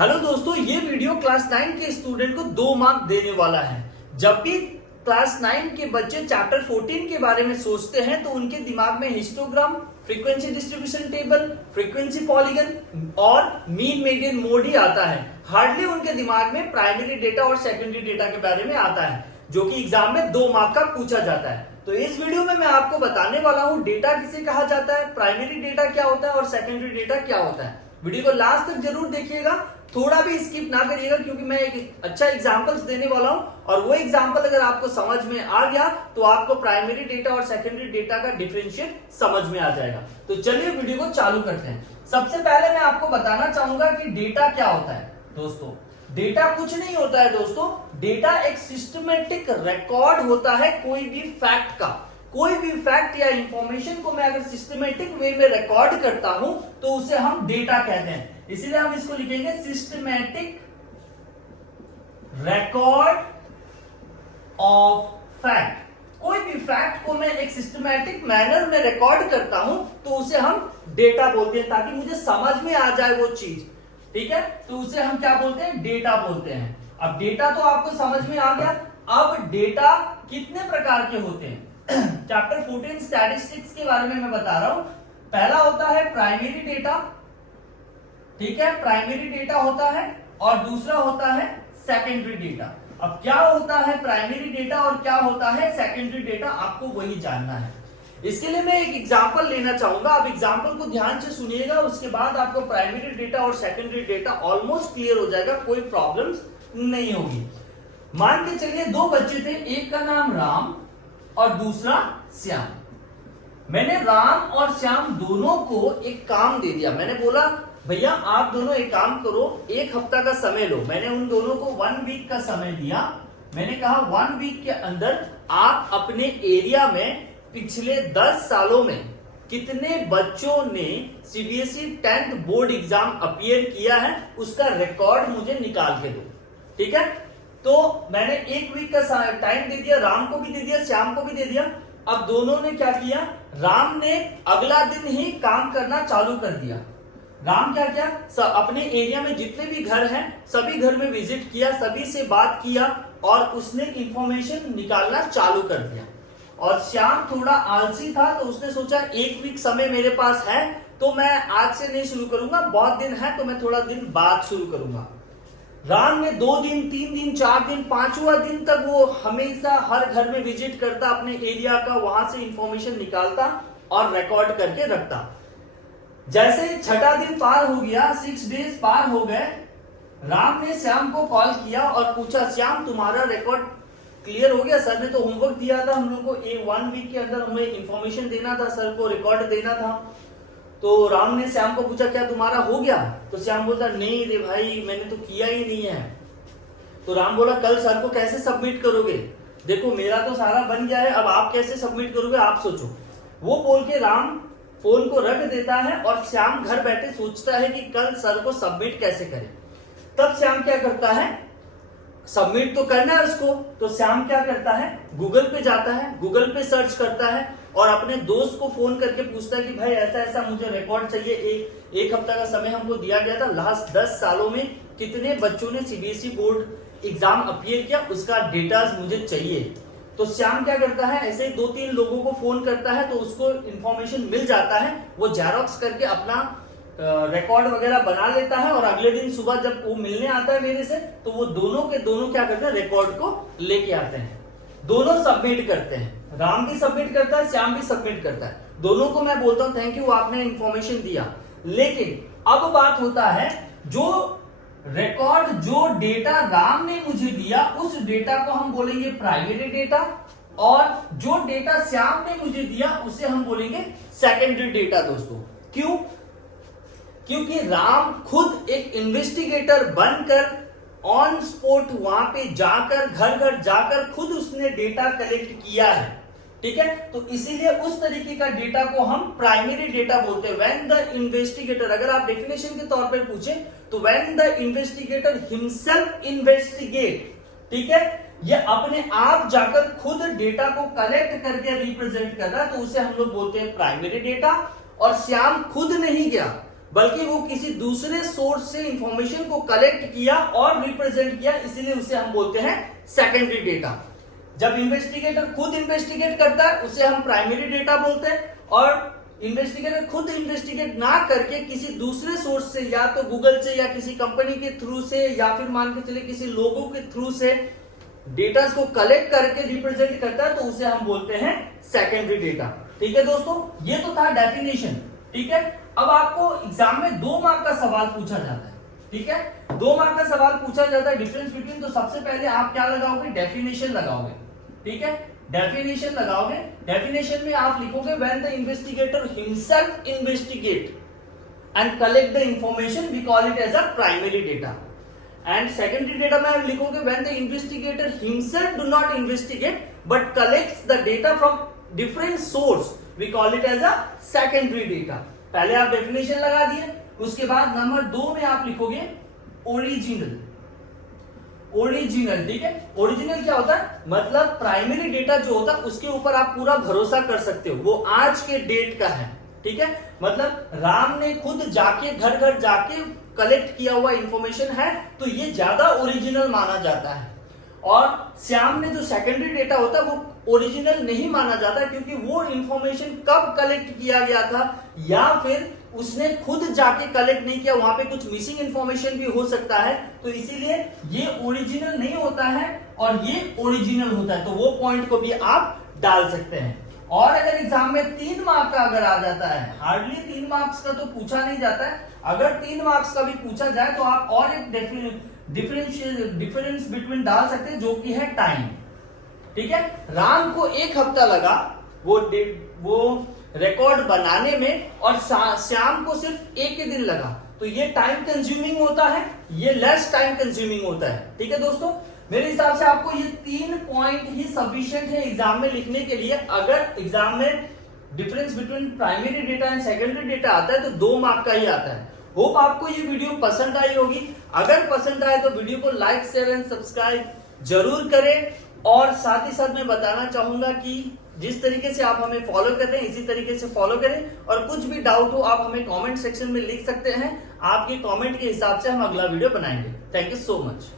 Hello दोस्तों, ये video class 9 के स्टूडेंट को 2 मार्क देने वाला है। जब भी क्लास 9 के बच्चे चैप्टर 14 के बारे में सोचते हैं तो उनके दिमाग में histogram, frequency distribution table, frequency polygon और मीन मीडियन मोड ही आता है। हार्डली उनके दिमाग में प्राइमरी डेटा और सेकेंडरी डेटा के बारे में आता है, जो कि एग्जाम में 2 मार्क का पूछा जाता है। तो इस वीडियो में मैं आपको बताने वाला हूं डेटा किसे कहा जाता है, प्राइमरी डेटा क्या होता है और सेकेंडरी डेटा क्या होता है। वीडियो को लास्ट तक जरूर देखिएगा, थोड़ा भी स्किप ना करिएगा, क्योंकि मैं एक अच्छा एग्जांपल्स देने वाला हूं और वो एग्जांपल अगर आपको समझ में आ गया तो आपको प्राइमरी डेटा और सेकेंडरी डेटा का डिफरेंशिएट समझ में आ जाएगा। तो चलिए वीडियो को चालू करते हैं। सबसे पहले मैं आपको बताना चाहूंगा कि डेटा क्या होता है। दोस्तों, डेटा कुछ नहीं होता है दोस्तों, डेटा एक सिस्टमेटिक रिकॉर्ड होता है कोई भी फैक्ट का। कोई भी फैक्ट या इंफॉर्मेशन को मैं अगर सिस्टमेटिक वे में रिकॉर्ड करता हूं तो उसे हम डेटा कहते हैं। इसीलिए हम इसको लिखेंगे सिस्टमेटिक रिकॉर्ड ऑफ फैक्ट। कोई भी फैक्ट को मैं एक सिस्टमेटिक मैनर में रिकॉर्ड करता हूं तो उसे हम डेटा बोलते हैं, ताकि मुझे समझ में आ जाए वो चीज। ठीक है, तो उसे हम क्या बोलते हैं, डेटा बोलते हैं। अब डेटा तो आपको समझ में आ गया। अब डेटा कितने प्रकार के होते हैं चैप्टर 14 स्टैटिस्टिक्स के बारे में मैं बता रहा हूं। पहला होता है प्राइमरी डेटा, ठीक है, प्राइमरी डेटा होता है, और दूसरा होता है सेकेंडरी डेटा। अब क्या होता है प्राइमरी डेटा और क्या होता है सेकेंडरी डेटा, आपको वही जानना है। इसके लिए मैं एक एग्जांपल लेना चाहूंगा। आप एग्जांपल को ध्यान से सुनिएगा, उसके बाद आपको प्राइमरी डेटा और सेकेंडरी डेटा ऑलमोस्ट क्लियर हो जाएगा, कोई प्रॉब्लम्स नहीं होगी। मान के चलिए 2 बच्चे थे, एक का नाम राम और दूसरा श्याम। मैंने राम और श्याम दोनों को एक काम दे दिया। मैंने बोला भैया आप दोनों एक काम करो, 1 हफ्ता का समय लो। मैंने उन दोनों को 1 वीक का समय दिया। मैंने कहा 1 वीक के अंदर आप अपने एरिया में पिछले 10 सालों में कितने बच्चों ने CBSE 10th board exam appear किया है उसका रिकॉर्ड मुझे निकाल के दो। ठीक है, तो मैंने 1 वीक का टाइम दे दिया, राम को भी दे दिया, श्याम को भी दे दिया। अब दोनों ने क्या किया, राम ने अगला दिन ही काम करना चालू कर दिया। राम क्या किया, अपने एरिया में जितने भी घर हैं सभी घर में विजिट किया, सभी से बात किया और उसने इंफॉर्मेशन निकालना चालू कर दिया। और श्याम थोड़ा आलसी था, तो उसने सोचा 1 वीक समय मेरे पास है तो मैं आज से नहीं शुरू करूंगा, बहुत दिन है तो मैं थोड़ा दिन बाद शुरू करूंगा। राम ने 2 दिन, 3 दिन, 4 दिन, 5वां दिन तक वो हमेशा हर घर में विजिट करता, अपने एरिया का, वहां से इंफॉर्मेशन निकालता और रिकॉर्ड करके रखता। जैसे 6वां दिन पार हो गया, 6 डेज पार हो गए, राम ने श्याम को कॉल किया और पूछा श्याम तुम्हारा रिकॉर्ड क्लियर हो गया? सर ने तो होमवर्क दिया था हम लोग को, 1 वीक के अंदर हमें इंफॉर्मेशन देना था, सर को रिकॉर्ड देना था। तो राम ने श्याम को पूछा क्या तुम्हारा हो गया? तो श्याम बोलता नहीं रे भाई, मैंने तो किया ही नहीं है। तो राम बोला कल सर को कैसे सबमिट करोगे? देखो मेरा तो सारा बन गया है, अब आप कैसे सबमिट करोगे आप सोचो। वो बोल के राम फोन को रख देता है और श्याम घर बैठे सोचता है कि कल सर को सबमिट कैसे करें। तब श्याम क्या करता है, सबमिट तो करना है उसको, तो श्याम क्या करता है, गूगल पे जाता है, गूगल पे सर्च करता है और अपने दोस्त को फोन करके पूछता है कि भाई ऐसा ऐसा मुझे रिकॉर्ड चाहिए, एक हफ्ता का समय हमको दिया गया था, लास्ट 10 सालों में कितने बच्चों ने सीबीएसई बोर्ड एग्जाम अपीयर किया उसका डेटा मुझे चाहिए। तो श्याम क्या करता है, ऐसे ही 2-3 लोगों को फोन करता है तो उसको इंफॉर्मेशन मिल जाता है। वो जेरॉक्स करके अपना रिकॉर्ड वगैरह बना लेता है और अगले दिन सुबह जब वो मिलने आता है मेरे से तो वो दोनों के दोनों क्या करते हैं, रिकॉर्ड को लेके आते हैं, दोनों सबमिट करते हैं। राम भी सबमिट करता है, श्याम भी सबमिट करता है। दोनों को मैं बोलता हूं थैंक यू आपने इंफॉर्मेशन दिया। लेकिन अब बात होता है जो रिकॉर्ड, जो डेटा राम ने मुझे दिया उस डेटा को हम बोलेंगे प्राइमरी डेटा, और जो डेटा श्याम ने मुझे दिया उसे हम बोलेंगे सेकेंडरी डेटा। दोस्तों क्यों? क्योंकि राम खुद एक इन्वेस्टिगेटर बनकर ऑन स्पॉट वहां पे जाकर, घर घर जाकर खुद उसने डेटा कलेक्ट किया है। ठीक है, तो इसीलिए उस तरीके का डेटा को हम प्राइमरी डेटा बोलते हैं। व्हेन द इन्वेस्टिगेटर, अगर आप डेफिनेशन के तौर पर पूछे तो when the investigator himself investigate, ठीक है, ये अपने आप जाकर खुद डेटा को कलेक्ट करके रिप्रेजेंट कर रहा है तो उसे हम लोग बोलते हैं प्राइमरी डेटा। और श्याम खुद नहीं गया, बल्कि वो किसी दूसरे सोर्स से इंफॉर्मेशन को कलेक्ट किया और रिप्रेजेंट किया, इसीलिए उसे हम बोलते हैं सेकेंडरी डेटा। जब इन्वेस्टिगेटर खुद इन्वेस्टिगेट करता है उसे हम प्राइमरी डेटा बोलते हैं, और इन्वेस्टिगेटर खुद इन्वेस्टिगेट ना करके किसी दूसरे सोर्स से, या तो गूगल से या किसी कंपनी के थ्रू से या फिर मान के चले किसी लोगों के थ्रू से डेटा को कलेक्ट करके रिप्रेजेंट करता है, तो उसे हम बोलते हैं सेकेंडरी डेटा। ठीक है दोस्तों, ये तो था डेफिनेशन। ठीक है, अब आपको एग्जाम में 2 मार्क का सवाल पूछा जाता है। ठीक है, 2 मार्क का सवाल पूछा जाता है डिफरेंस बिटवीन, तो सबसे पहले आप क्या लगाओगे, डेफिनेशन लगाओगे। ठीक है, डेफिनेशन लगाओगे। डेफिनेशन में आप लिखोगे when the investigator himself investigate and collect the information we call it as a primary data. And secondary data में आप लिखोगे when the investigator himself do not investigate but collects the data from different source we call it as a secondary data. पहले आप definition लगा दिए, उसके बाद number 2 में आप लिखोगे ओरिजिनल। ओरिजिनल, ठीक है, ओरिजिनल क्या होता है, मतलब प्राइमरी डेटा जो होता है उसके ऊपर आप पूरा भरोसा कर सकते हो, वो आज के डेट का है। ठीक है, मतलब राम ने खुद जाके घर घर जाके कलेक्ट किया हुआ इंफॉर्मेशन है, तो ये ज्यादा ओरिजिनल माना जाता है। और श्याम ने जो सेकेंडरी डेटा होता है वो ओरिजिनल नहीं माना जाता, क्योंकि वो इंफॉर्मेशन कब कलेक्ट किया गया था, या फिर उसने खुद जाके कलेक्ट नहीं किया, वहां पे कुछ मिसिंग इंफॉर्मेशन भी हो सकता है, तो इसीलिए ये ओरिजिनल नहीं होता है और ये ओरिजिनल होता है। तो वो पॉइंट को भी आप डाल सकते हैं। और अगर एग्जाम में 3 मार्क का अगर आ जाता है, हार्डली 3 मार्क्स का तो पूछा नहीं जाता है, अगर 3 मार्क्स का भी पूछा जाए तो आप और एक डिफरेंस बिटवीन डाल सकते हैं, जो कि है टाइम। ठीक है, राम को 1 हफ्ता लगा वो रिकॉर्ड बनाने में, और श्याम को सिर्फ 1 ही दिन लगा, तो ये टाइम कंज्यूमिंग होता है, ये लेस टाइम कंज्यूमिंग होता है। ठीक है दोस्तों, मेरे हिसाब से आपको ये 3 पॉइंट ही सफिशिएंट है एग्जाम में लिखने के लिए। अगर एग्जाम में difference between primary data and secondary data आता है तो 2 मार्क का ही आता है। होप आपको ये वीडियो पसंद आई होगी। अगर पसंद आए तो वीडियो को लाइक, शेयर एंड सब्सक्राइब जरूर करें। और साथ ही साथ मैं बताना चाहूंगा कि जिस तरीके से आप हमें फॉलो कर रहे हैं इसी तरीके से फॉलो करें, और कुछ भी डाउट हो आप हमें कमेंट सेक्शन में लिख सकते हैं। आपके कमेंट के हिसाब से हम अगला वीडियो बनाएंगे। Thank you so much.